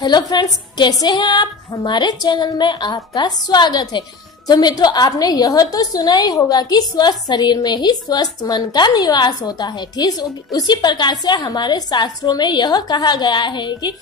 Hello friends, कैसे हैं आप। हमारे चैनल में आपका स्वागत है। तो मित्रों, आपने यह तो सुना ही होगा कि स्वस्थ शरीर में ही स्वस्थ मन का निवास होता है। ठीक उसी प्रकार से हमारे शास्त्रों में यह कहा गया है कि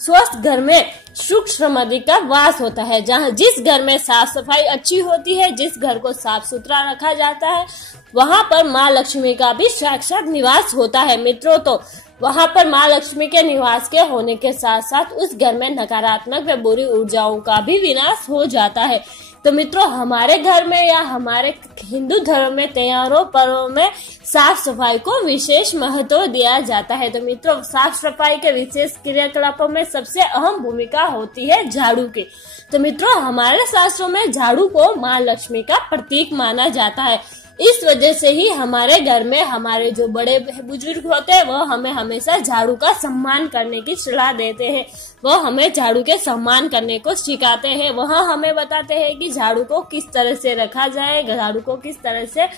स्वस्थ घर में सुख समृद्धि का वास होता है। जहाँ जिस घर में साफ सफाई अच्छी होती है, जिस घर को साफ सुथरा रखा जाता है, वहाँ पर माँ लक्ष्मी का भी साक्षात निवास होता है। मित्रों, तो वहाँ पर माँ लक्ष्मी के निवास के होने के साथ साथ उस घर में नकारात्मक व बुरी ऊर्जाओं का भी विनाश हो जाता है। तो मित्रों, हमारे घर में या हमारे हिंदू धर्म में त्योहारों पर्वों में साफ सफाई को विशेष महत्व दिया जाता है। तो मित्रों, साफ सफाई के विशेष क्रियाकलापों में सबसे अहम भूमिका होती है झाड़ू की। तो मित्रों, हमारे शास्त्रों में झाड़ू को माँ लक्ष्मी का प्रतीक माना जाता है। इस वजह से ही हमारे घर में हमारे जो बड़े बुजुर्ग होते हैं वह हमें हमेशा झाड़ू का सम्मान करने की सलाह देते हैं। वह हमें झाड़ू के सम्मान करने को सिखाते हैं। वह हमें बताते हैं कि झाड़ू को किस तरह से रखा जाए, झाड़ू को किस तरह से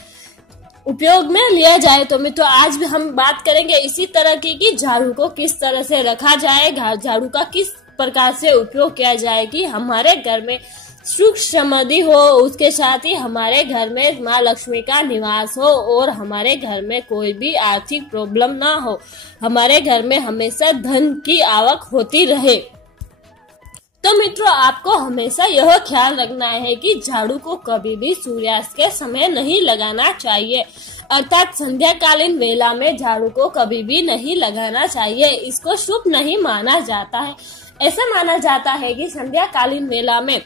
उपयोग में लिया जाए। तो मित्रों, आज भी हम बात करेंगे इसी तरह की कि झाड़ू को किस तरह से रखा जाए, झाड़ू का किस प्रकार से उपयोग किया जाए कि हमारे घर में सुख समृद्धि हो, उसके साथ ही हमारे घर में माँ लक्ष्मी का निवास हो और हमारे घर में कोई भी आर्थिक प्रॉब्लम ना हो, हमारे घर में हमेशा धन की आवक होती रहे। तो मित्रों, आपको हमेशा यह ख्याल रखना है कि झाड़ू को कभी भी सूर्यास्त के समय नहीं लगाना चाहिए, अर्थात संध्याकालीन वेला में झाड़ू को कभी भी नहीं लगाना चाहिए। इसको शुभ नहीं माना जाता है। ऐसा माना जाता है कि संध्याकालीन वेला में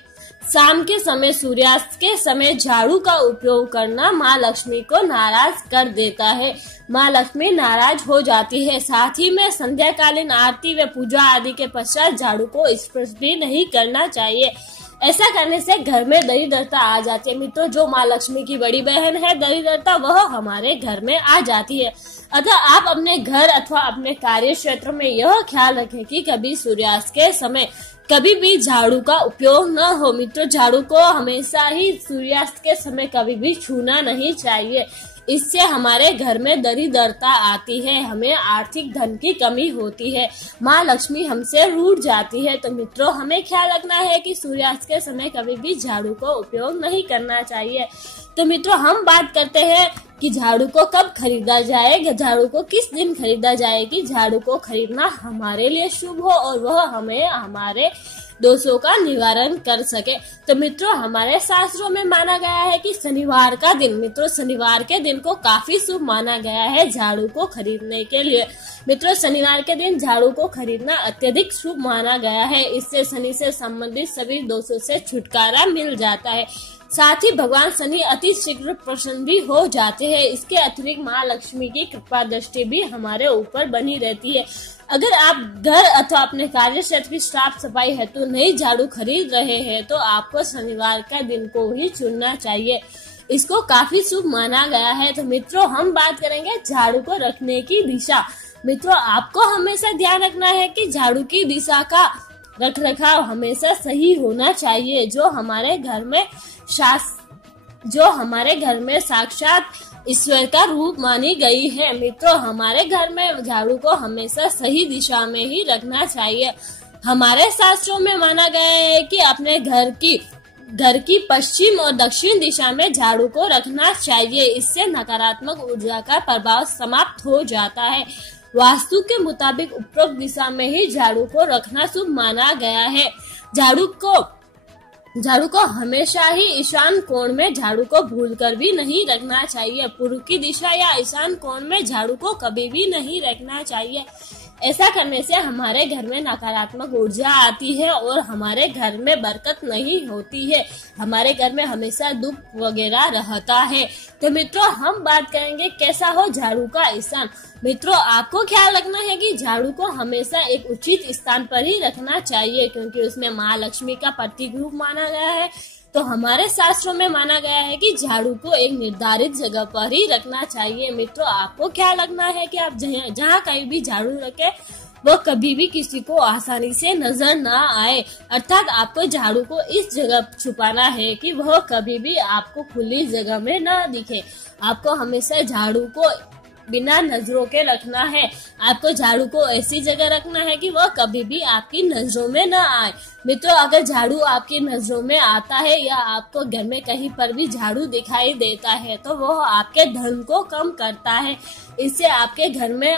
शाम के समय, सूर्यास्त के समय झाड़ू का उपयोग करना माँ लक्ष्मी को नाराज कर देता है। माँ लक्ष्मी नाराज हो जाती है। साथ ही में संध्याकालीन आरती व पूजा आदि के पश्चात झाड़ू को स्पर्श भी नहीं करना चाहिए। ऐसा करने से घर में दरिद्रता आ जाती है। मित्रों, जो माँ लक्ष्मी की बड़ी बहन है दरिद्रता, वह हमारे घर में आ जाती है। अतः आप अपने घर अथवा अपने कार्य क्षेत्र में यह ख्याल रखें कि कभी सूर्यास्त के समय कभी भी झाड़ू का उपयोग न हो। मित्रों, झाड़ू को हमेशा ही सूर्यास्त के समय कभी भी छूना नहीं चाहिए। इससे हमारे घर में दरिद्रता आती है, हमें आर्थिक धन की कमी होती है, माँ लक्ष्मी हमसे रूठ जाती है। तो मित्रों, हमें ख्याल रखना है कि सूर्यास्त के समय कभी भी झाड़ू को उपयोग नहीं करना चाहिए। तो मित्रों, हम बात करते हैं कि झाड़ू को कब खरीदा जाए, झाड़ू को किस दिन खरीदा जाए कि झाड़ू को खरीदना हमारे लिए शुभ हो और वह हमें हमारे दोषों का निवारण कर सके। तो मित्रों, हमारे शास्त्रों में माना गया है कि शनिवार का दिन, मित्रों शनिवार के दिन को काफी शुभ माना गया है झाड़ू को खरीदने के लिए। मित्रों, शनिवार के दिन झाड़ू को खरीदना अत्यधिक शुभ माना गया है। इससे शनि से संबंधित सभी दोषों से छुटकारा मिल जाता है। साथ ही भगवान शनि अति शीघ्र प्रसन्न भी हो जाते हैं। इसके अतिरिक्त माँ लक्ष्मी की कृपा दृष्टि भी हमारे ऊपर बनी रहती है। अगर आप घर अथवा अपने कार्य क्षेत्र की साफ सफाई हेतु नई झाड़ू खरीद रहे हैं तो आपको शनिवार का दिन को ही चुनना चाहिए। इसको काफी शुभ माना गया है। तो मित्रों, हम बात करेंगे झाड़ू को रखने की दिशा। मित्रों, आपको हमेशा ध्यान रखना है कि झाड़ू की दिशा का रख रखाव हमेशा सही होना चाहिए। जो हमारे घर में साक्षात ईश्वर का रूप मानी गई है। मित्रों, हमारे घर में झाड़ू को हमेशा सही दिशा में ही रखना चाहिए। हमारे शास्त्रों में माना गया है कि अपने घर की पश्चिम और दक्षिण दिशा में झाड़ू को रखना चाहिए। इससे नकारात्मक ऊर्जा का प्रभाव समाप्त हो जाता है। वास्तु के मुताबिक उपरोक्त दिशा में ही झाड़ू को रखना शुभ माना गया है। झाड़ू को हमेशा ही ईशान कोण में झाड़ू को भूलकर भी नहीं रखना चाहिए। पूर्व की दिशा या ईशान कोण में झाड़ू को कभी भी नहीं रखना चाहिए। ऐसा करने से हमारे घर में नकारात्मक ऊर्जा आती है और हमारे घर में बरकत नहीं होती है। हमारे घर में हमेशा दुख वगैरह रहता है। तो मित्रों, हम बात करेंगे कैसा हो झाड़ू का स्थान। मित्रों, आपको ख्याल रखना है कि झाड़ू को हमेशा एक उचित स्थान पर ही रखना चाहिए, क्योंकि उसमें माँ लक्ष्मी का प्रतीक रूप माना गया है। तो हमारे शास्त्रों में माना गया है कि झाड़ू को एक निर्धारित जगह पर ही रखना चाहिए। मित्रों, आपको क्या लगना है कि आप जहाँ कहीं भी झाड़ू रखें वो कभी भी किसी को आसानी से नजर ना आए, अर्थात आपको झाड़ू को इस जगह छुपाना है कि वह कभी भी आपको खुली जगह में ना दिखे। आपको हमेशा झाड़ू को बिना नजरों के रखना है। आपको झाड़ू को ऐसी जगह रखना है कि वह कभी भी आपकी नजरों में न आए। मित्रों, अगर झाड़ू आपकी नजरों में आता है या आपको घर में कहीं पर भी झाड़ू दिखाई देता है तो वह आपके धन को कम करता है। इससे आपके घर में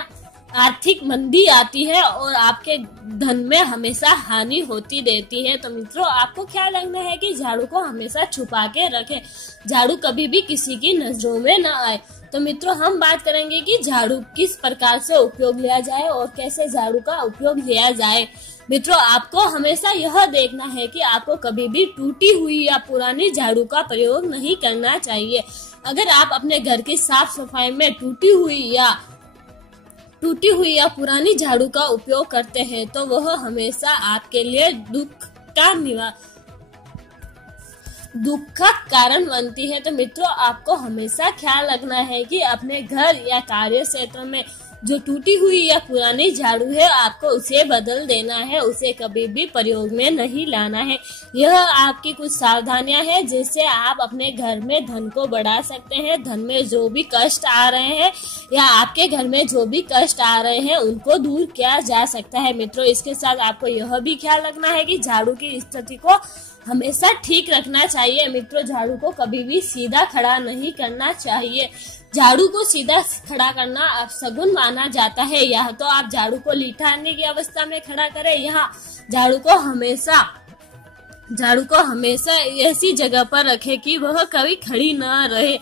आर्थिक मंदी आती है और आपके धन में हमेशा हानि होती रहती है। तो मित्रों, आपको ख्याल रखना है कि झाड़ू को हमेशा छुपा के रखें। झाड़ू कभी भी किसी की नजरों में न आए। तो मित्रों, हम बात करेंगे कि झाड़ू किस प्रकार से उपयोग लिया जाए और कैसे झाड़ू का उपयोग लिया जाए। मित्रों, आपको हमेशा यह देखना है कि आपको कभी भी टूटी हुई या पुरानी झाड़ू का प्रयोग नहीं करना चाहिए। अगर आप अपने घर की साफ सफाई में टूटी हुई या पुरानी झाड़ू का उपयोग करते हैं तो वह हमेशा आपके लिए दुख का कारण बनती है। तो मित्रों, आपको हमेशा ख्याल रखना है कि अपने घर या कार्य क्षेत्र में जो टूटी हुई या पुरानी झाड़ू है आपको उसे बदल देना है, उसे कभी भी प्रयोग में नहीं लाना है। यह आपकी कुछ सावधानियां हैं जिससे आप अपने घर में धन को बढ़ा सकते हैं। धन में जो भी कष्ट आ रहे हैं या आपके घर में जो भी कष्ट आ रहे हैं उनको दूर किया जा सकता है। मित्रों, इसके साथ आपको यह भी ख्याल रखना है कि झाड़ू की स्थिति को हमेशा ठीक रखना चाहिए। मित्रों, झाड़ू को कभी भी सीधा खड़ा नहीं करना चाहिए। झाड़ू को सीधा खड़ा करना अपशगुन माना जाता है। या तो आप झाड़ू को लिटाने की अवस्था में खड़ा करें या झाड़ू को हमेशा ऐसी जगह पर रखें कि वह कभी खड़ी न रहे।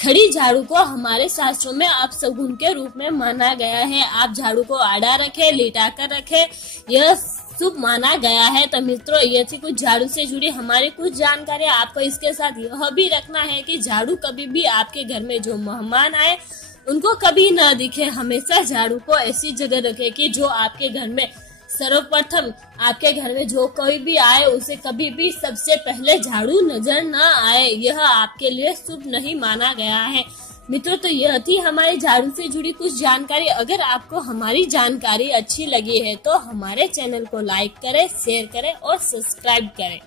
खड़ी झाड़ू को हमारे शास्त्रों में अपशगुन के रूप में माना गया है। आप झाड़ू को आड़ा रखें, लिटा कर रखें, यह शुभ माना गया है। तो मित्रों, ये थी कुछ झाड़ू से जुड़ी हमारी कुछ जानकारी। आपको इसके साथ यह भी रखना है कि झाड़ू कभी भी आपके घर में जो मेहमान आए उनको कभी न दिखे। हमेशा झाड़ू को ऐसी जगह रखें कि जो आपके घर में सर्वप्रथम आपके घर में जो कोई भी आए उसे कभी भी सबसे पहले झाड़ू नजर न आए। यह आपके लिए शुभ नहीं माना गया है। मित्रों, तो यह थी हमारी झाड़ू से जुड़ी कुछ जानकारी। अगर आपको हमारी जानकारी अच्छी लगी है तो हमारे चैनल को लाइक करें, शेयर करें और सब्सक्राइब करें।